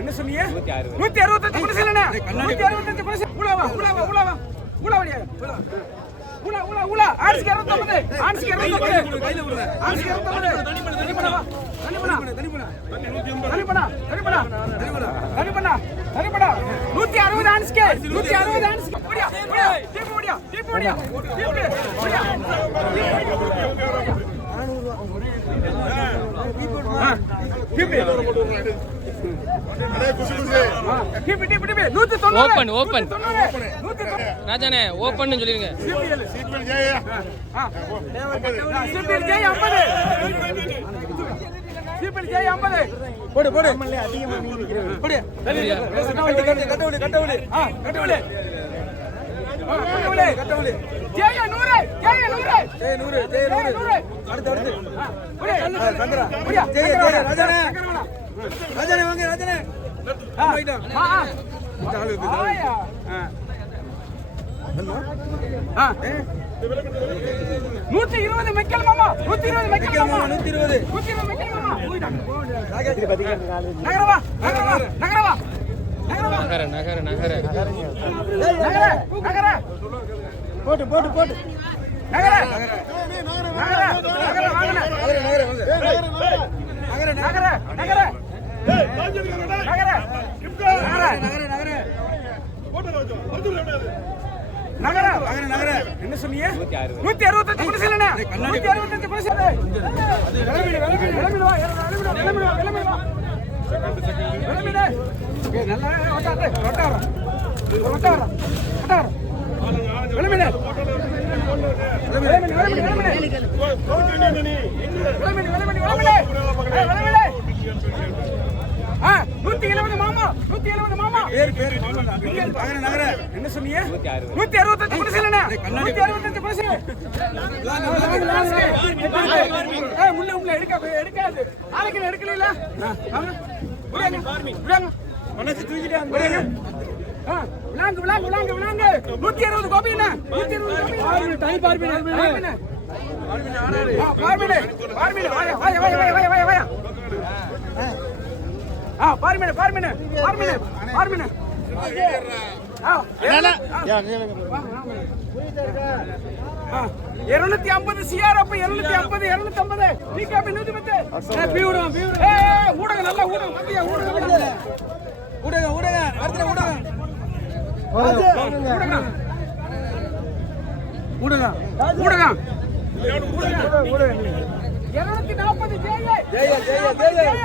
என்ன சொன்னீங்க? நூத்தி அறுபத்தஞ்சு குடிசை இல்லைண்ணா. நூத்தி அறுபத்தஞ்சு குடிசை. உலாவா உலாவா உலாவா உலாவடியா உலா உலா உலா ஆன்ஸ்க்கு அறுபத்தொன்பது. ஆன்ஸ்க்கு அறுபத்தொன்பது. ஆன்ஸ்க்கு அறுபத்தொன்பது. தனிப்படா தனிப்படா தனிப்படா தனிப்படா தனிப்படா நூத்தி அறுபது ஆன்ஸ்க்கு நூத்தி அறுபது. ஆன்ஸ்க்கு முடியா முடியா டீப் முடியா டீப் முடியா டீப் முடியா ஓபன் ஓபன் ராஜானே ஓபன் சொல்லிருங்க போடு போடு. அதிகமா கட்டவுளி கட்டவுளி கட்டவுளி ஜெய நூறு ஜெய நூறு. ஜெய நூறு ஜெய நூறு. அடுத்து அடுத்து. புடி சங்கரா புடியா ஜெய ஜெய ராஜானே ராஜானே வாங்க ராஜானே. ஆ. ஆ ஆயா. ஆ. நூத்தி இருபது மெக்கல் மாமா. நூத்தி இருபது மெக்கல் மாமா. நூத்தி இருபது. நூத்தி இருபது மெக்கல் மாமா. நகரவா நகரவா நகரவா. நகரவா. நகர நகர நகர. நகர நகர. போட்டு போட்டு போட்டு என்ன சொன்னீங்க நூத்தி அறுபத்தஞ்சு குடிசைலண்ணா நூத்தி அறுபத்தஞ்சு குடிசை நல்லா ஒட்டாரு ஒட்டாரம் ஒட்டாரம் ஒட்டாரம் நூத்தி எழுபது மாமா நூத்தி எழுபது மாமா பேர் பேர் நகர நகர என்ன சொன்னீங்க நூத்தி அறுபத்தஞ்சு குடிசை நூத்தி அறுபத்தஞ்சு குடிசை உள்ள உள்ள எடுக்க எடுக்காது நாளைக்கு எடுக்கல மனசு தூக்கிட்டாங்க விளாங்கு விளாங்கு விளாங்கு விளாங்கு. நூத்தி அறுபது கோபி என்ன நூத்தி அறுபது டைம் பார்ப்பீங்க பார்மீனு பார்மீனு வாயா வாயா வாயா வாயா வாயா வாயா. ஆ பார்மீனு பார்மீனு பார்மீனு பார்மீனு ஆ இருநூத்தி ஐம்பது சிஆர் அப்ப இருநூத்தி ஐம்பது இருநூத்தி ஐம்பது. பிகாபி நூத்தி பத்து. பியூரம் ஊடகம் நல்லா ஊடகம் ஊடகம் ஊடகம் ஊடகம் அடுத்த ஊடகம் ஊடகம் ஊடகம் ஊடகம் இருநூத்தி நாற்பது ஜெய. ஜெய ஜெய ஜெய.